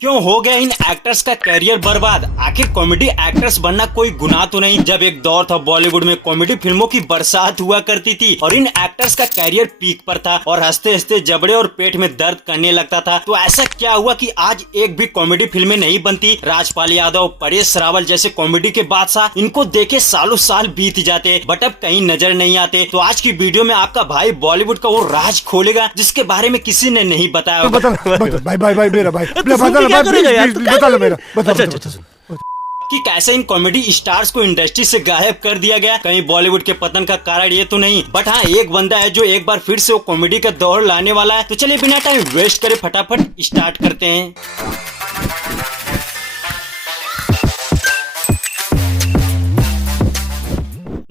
क्यों हो गया इन एक्टर्स का करियर बर्बाद? आखिर कॉमेडी एक्टर्स बनना कोई गुनाह तो नहीं। जब एक दौर था बॉलीवुड में कॉमेडी फिल्मों की बरसात हुआ करती थी और इन एक्टर्स का करियर पीक पर था और हंसते हंसते जबड़े और पेट में दर्द करने लगता था। तो ऐसा क्या हुआ कि आज एक भी कॉमेडी फिल्में नहीं बनती? राजपाल यादव, परेश रावल जैसे कॉमेडी के बादशाह, इनको देखे सालों साल बीत जाते बट अब कहीं नजर नहीं आते। तो आज की वीडियो में आपका भाई बॉलीवुड का वो राज खोलेगा जिसके बारे में किसी ने नहीं बताया। कि कैसे इन कॉमेडी स्टार्स को इंडस्ट्री से गायब कर दिया गया। कहीं बॉलीवुड के पतन का कारण ये तो नहीं, बट हाँ एक बंदा है जो एक बार फिर से वो कॉमेडी का दौर लाने वाला है। तो चलिए बिना टाइम वेस्ट करे फटाफट स्टार्ट करते हैं।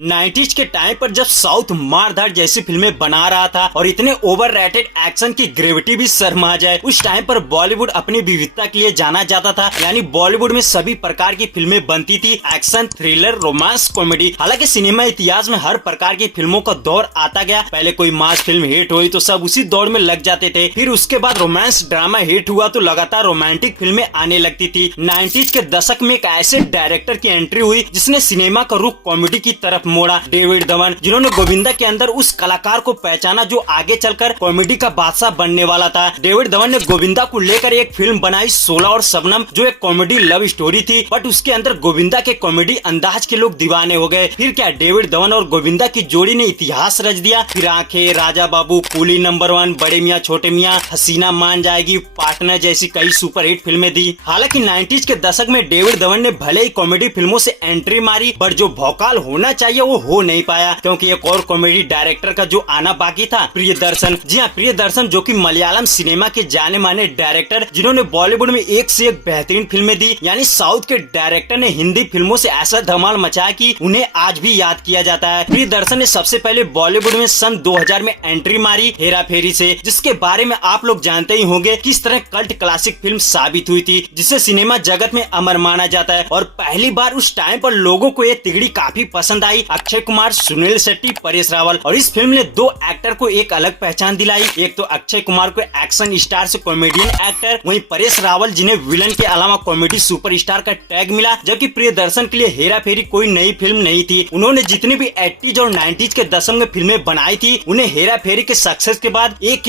90s के टाइम पर जब साउथ मारधाड़ जैसी फिल्में बना रहा था और इतने ओवर रेटेड एक्शन की ग्रेविटी भी शर्मा जाए, उस टाइम पर बॉलीवुड अपनी विविधता के लिए जाना जाता था। यानी बॉलीवुड में सभी प्रकार की फिल्में बनती थी, एक्शन, थ्रिलर, रोमांस, कॉमेडी। हालांकि सिनेमा इतिहास में हर प्रकार की फिल्मों का दौर आता गया। पहले कोई मास फिल्म हिट हुई तो सब उसी दौर में लग जाते थे, फिर उसके बाद रोमांस ड्रामा हिट हुआ तो लगातार रोमांटिक फिल्में आने लगती थी। 90s के दशक में एक ऐसे डायरेक्टर की एंट्री हुई जिसने सिनेमा का रुख कॉमेडी की तरफ मोड़ा, डेविड धवन, जिन्होंने गोविंदा के अंदर उस कलाकार को पहचाना जो आगे चलकर कॉमेडी का बादशाह बनने वाला था। डेविड धवन ने गोविंदा को लेकर एक फिल्म बनाई 16 और शबनम, जो एक कॉमेडी लव स्टोरी थी, बट उसके अंदर गोविंदा के कॉमेडी अंदाज के लोग दीवाने हो गए। फिर क्या, डेविड धवन और गोविंदा की जोड़ी ने इतिहास रच दिया। फिर आंखें, राजा बाबू, कूली नंबर 1, बड़े मियाँ छोटे मियाँ, हसीना मान जाएगी, पार्टनर जैसी कई सुपरहिट फिल्में दी। हालांकि 90s के दशक में डेविड धवन ने भले ही कॉमेडी फिल्मों से एंट्री मारी, बट जो भौकाल होना चाहिए वो हो नहीं पाया, क्योंकि एक और कॉमेडी डायरेक्टर का जो आना बाकी था, प्रियदर्शन। जी हाँ, प्रियदर्शन, जो कि मलयालम सिनेमा के जाने माने डायरेक्टर, जिन्होंने बॉलीवुड में एक से एक बेहतरीन फिल्में दी। यानी साउथ के डायरेक्टर ने हिंदी फिल्मों से ऐसा धमाल मचाया कि उन्हें आज भी याद किया जाता है। प्रियदर्शन ने सबसे पहले बॉलीवुड में सन 2000 में एंट्री मारी हेरा फेरी से, जिसके बारे में आप लोग जानते ही होंगे किस तरह कल्ट क्लासिक फिल्म साबित हुई थी, जिसे सिनेमा जगत में अमर माना जाता है। और पहली बार उस टाइम पर लोगों को ये तिगड़ी काफी पसंद आई। अक्षय कुमार, सुनील शेट्टी, परेश रावल। और इस फिल्म ने दो एक्टर को एक अलग पहचान दिलाई। एक तो अक्षय कुमार को एक्शन स्टार से कॉमेडियन एक्टर, वहीं परेश रावल जिन्हें विलन के अलावा कॉमेडी सुपरस्टार का टैग मिला। जबकि प्रियदर्शन के लिए हेरा फेरी कोई नई फिल्म नहीं थी। उन्होंने जितनी भी 80s और 90s के दशक में फिल्में बनाई थी, उन्हें हेरा फेरी के सक्सेस के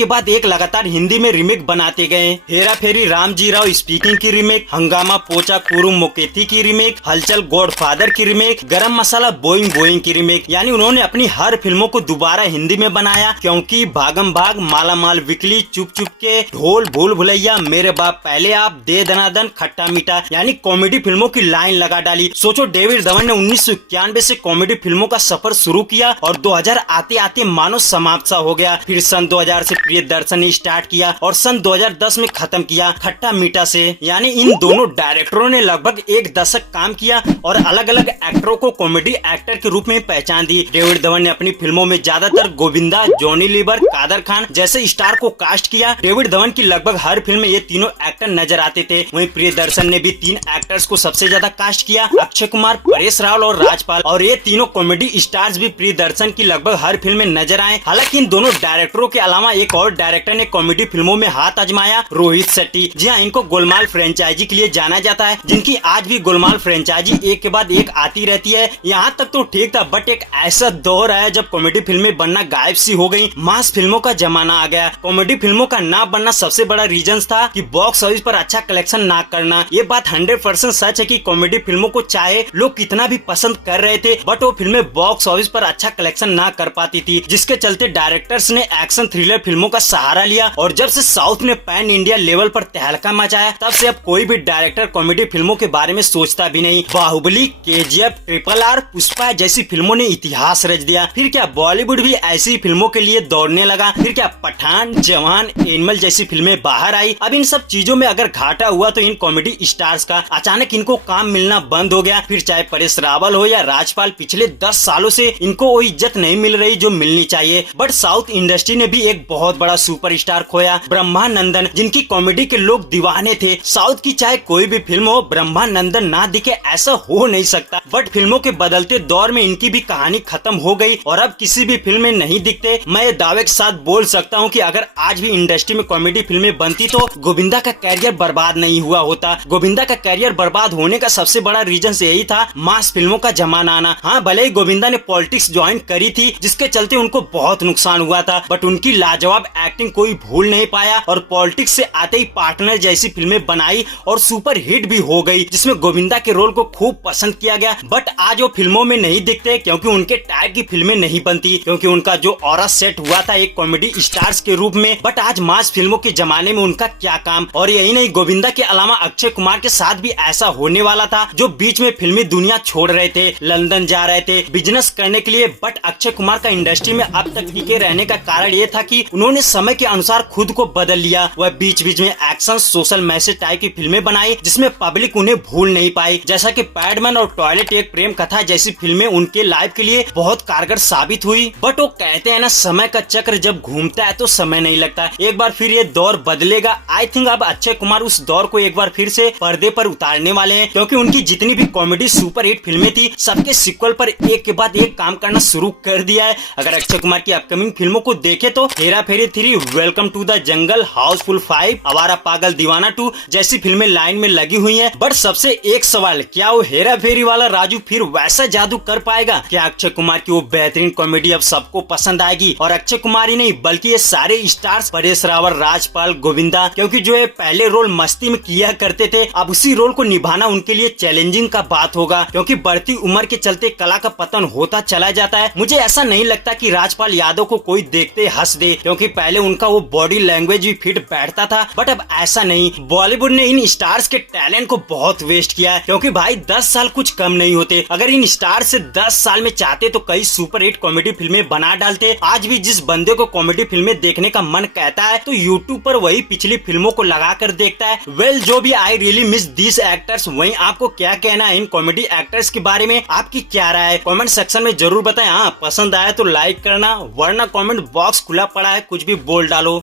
बाद एक लगातार हिंदी में रीमेक बनाते गए। हेरा फेरी रामजी राव स्पीकिंग की रीमेक, हंगामा पोचा कुरुम मोकेती की रीमेक, हलचल गॉडफादर की रीमेक, गरम मसाला बोइंग बोइंग की रीमेक। यानी उन्होंने अपनी हर फिल्मों को दोबारा हिंदी में बनाया, क्योंकि भागम भाग, माला माल वीकली, चुप चुप के, ढोल, भूल भुलैया, मेरे बाप पहले आप, दे दनादन, खट्टा मीठा, यानी कॉमेडी फिल्मों की लाइन लगा डाली। सोचो, डेविड धवन ने 1991 से कॉमेडी फिल्मों का सफर शुरू किया और 2000 आते आते मानो समाप्त सा हो गया। फिर सन 2000 से प्रियदर्शन ने स्टार्ट किया और सन 2010 में खत्म किया खट्टा मीठा से। यानी इन दोनों डायरेक्टरों ने लगभग एक दशक काम किया और अलग अलग एक्टरों को कॉमेडी एक्टर के रूप में पहचान दी। डेविड धवन ने अपनी फिल्मों में ज्यादातर गोविंदा, जॉनी लीवर, कादर खान जैसे स्टार को कास्ट किया। डेविड धवन की लगभग हर फिल्म में ये तीनों एक्टर नजर आते थे। वहीं प्रियदर्शन ने भी 3 एक्टर्स को सबसे ज्यादा कास्ट किया, अक्षय कुमार, परेश रावल और राजपाल। और ये तीनों कॉमेडी स्टार्स भी प्रियदर्शन की लगभग हर फिल्म में नजर आए। हालांकि इन दोनों डायरेक्टरों के अलावा एक और डायरेक्टर ने कॉमेडी फिल्मों में हाथ आजमाया, रोहित शेट्टी। जी हाँ, इनको गोलमाल फ्रेंचाइजी के लिए जाना जाता है, जिनकी आज भी गोलमाल फ्रेंचाइजी एक के बाद एक आती रहती है। यहाँ तक तो ठीक था, बट एक ऐसा दौर आया जब कॉमेडी फिल्में बनना गायब सी हो गई, मास फिल्मों का जमाना आ गया। कॉमेडी फिल्मों का ना बनना सबसे बड़ा रीजन था कि बॉक्स ऑफिस पर अच्छा कलेक्शन ना करना। ये बात 100% सच है कि कॉमेडी फिल्मों को चाहे लोग कितना भी पसंद कर रहे थे, बट वो फिल्में बॉक्स ऑफिस पर अच्छा कलेक्शन ना कर पाती थी, जिसके चलते डायरेक्टर्स ने एक्शन थ्रिलर फिल्मों का सहारा लिया। और जब से साउथ ने पैन इंडिया लेवल पर तहलका मचाया, तब से अब कोई भी डायरेक्टर कॉमेडी फिल्मों के बारे में सोचता भी नहीं। बाहुबली, KGF, RRR, पुष्पा जैसी फिल्मों ने इतिहास रच दिया। फिर क्या, बॉलीवुड भी ऐसी फिल्मों के लिए दौड़ने लगा। फिर क्या, पठान, जवान, एनिमल जैसी फिल्में बाहर आई। अब इन सब चीजों में अगर घाटा हुआ तो इन कॉमेडी स्टार्स का। अचानक इनको काम मिलना बंद हो गया। फिर चाहे परेश रावल हो या राजपाल, पिछले 10 सालों से इनको वो इज्जत नहीं मिल रही जो मिलनी चाहिए। बट साउथ इंडस्ट्री ने भी एक बहुत बड़ा सुपरस्टार खोया, ब्रह्मानंदन, जिनकी कॉमेडी के लोग दीवाने थे। साउथ की चाहे कोई भी फिल्म हो, ब्रह्मानंदन ना दिखे ऐसा हो नहीं सकता। बट फिल्मों के बदलते दौर में इनकी भी कहानी खत्म हो गई और अब किसी भी फिल्म में नहीं दिखते। मैं ये दावे के साथ बोल सकता हूँ कि अगर आज भी इंडस्ट्री में कॉमेडी फिल्में बनती तो गोविंदा का कैरियर बर्बाद नहीं हुआ होता। गोविंदा का कैरियर बर्बाद होने का सबसे बड़ा रीजन यही था, मास फिल्मों का जमाना आना। हाँ, भले ही गोविंदा ने पॉलिटिक्स ज्वाइन करी थी जिसके चलते उनको बहुत नुकसान हुआ था, बट उनकी लाजवाब एक्टिंग कोई भूल नहीं पाया और पॉलिटिक्स से आते ही पार्टनर जैसी फिल्में बनाई और सुपर हिट भी हो गई, जिसमें गोविंदा के रोल को खूब पसंद किया गया। बट आज वो फिल्मों में नहीं दिखते क्योंकि उनके टाइप की फिल्में नहीं बनती, क्योंकि उनका जो ऑरा सेट हुआ था एक कॉमेडी स्टार्स के रूप में। बट आज मास फिल्मों के जमाने में उनका क्या काम। और यही नहीं, गोविंदा के अलावा अक्षय कुमार के साथ भी ऐसा होने वाला था, जो बीच में फिल्मी दुनिया छोड़ रहे थे, लंदन जा रहे थे बिजनेस करने के लिए। बट अक्षय कुमार का इंडस्ट्री में अब तक टिके रहने का कारण ये था कि उन्होंने समय के अनुसार खुद को बदल लिया। वह बीच बीच में एक्शन, सोशल मैसेज टाइप की फिल्में बनाई जिसमें पब्लिक उन्हें भूल नहीं पाई, जैसा कि पैडमैन और टॉयलेट एक प्रेम कथा जैसी फिल्में उनके लाइफ के लिए बहुत कारगर साबित हुई। बट वो कहते हैं ना, समय का चक्र जब घूमता है तो समय नहीं लगता। एक बार फिर ये दौर बदलेगा। आई थिंक अब अक्षय कुमार उस दौर को एक बार फिर से पर्दे पर उतारने वाले हैं, क्योंकि उनकी जितनी भी कॉमेडी सुपर हिट फिल्में थी सबके सीक्वल पर एक के बाद एक काम करना शुरू कर दिया है। अगर अक्षय कुमार की अपकमिंग फिल्मों को देखे तो Hera Pheri 3, Welcome to the Jungle, Housefull 5, Awara पागल दीवाना 2 जैसी फिल्में लाइन में लगी हुई हैं। बट सबसे एक सवाल, क्या वो हेरा फेरी वाला राजू फिर वैसा जादू कर पाएगा? क्या अक्षय कुमार की वो बेहतरीन कॉमेडी अब सबको पसंद आएगी? और अक्षय कुमार ही नहीं बल्कि ये सारे स्टार्स, परेश रावल, राजपाल, गोविंदा, क्योंकि जो ये पहले रोल मस्ती में किया करते थे, अब उसी रोल को निभाना उनके लिए चैलेंजिंग का बात होगा, क्योंकि बढ़ती उम्र के चलते कला का पतन होता चला जाता है। मुझे ऐसा नहीं लगता कि राजपाल यादव को कोई देखते हंस दे, क्योंकि पहले उनका वो बॉडी लैंग्वेज भी फिट बैठता था, बट अब ऐसा नहीं। बॉलीवुड ने इन स्टार्स के टैलेंट को बहुत वेस्ट किया है, क्योंकि भाई 10 साल कुछ कम नहीं होते। अगर इन स्टार से 10 साल में चाहते तो कई सुपर हिट कॉमेडी फिल्में बना डालते। आज भी जिस बंदे को कॉमेडी फिल्में देखने का मन कहता है तो यूट्यूब पर वही पिछली फिल्मों को लगा कर देखता है। वेल, जो भी I really miss this actors. वहीं आपको क्या कहना है इन कॉमेडी एक्टर्स के बारे में? आपकी क्या राय है? कमेंट सेक्शन में जरूर बताएं। हाँ, पसंद आया तो लाइक करना, वरना कमेंट बॉक्स खुला पड़ा है, कुछ भी बोल डालो।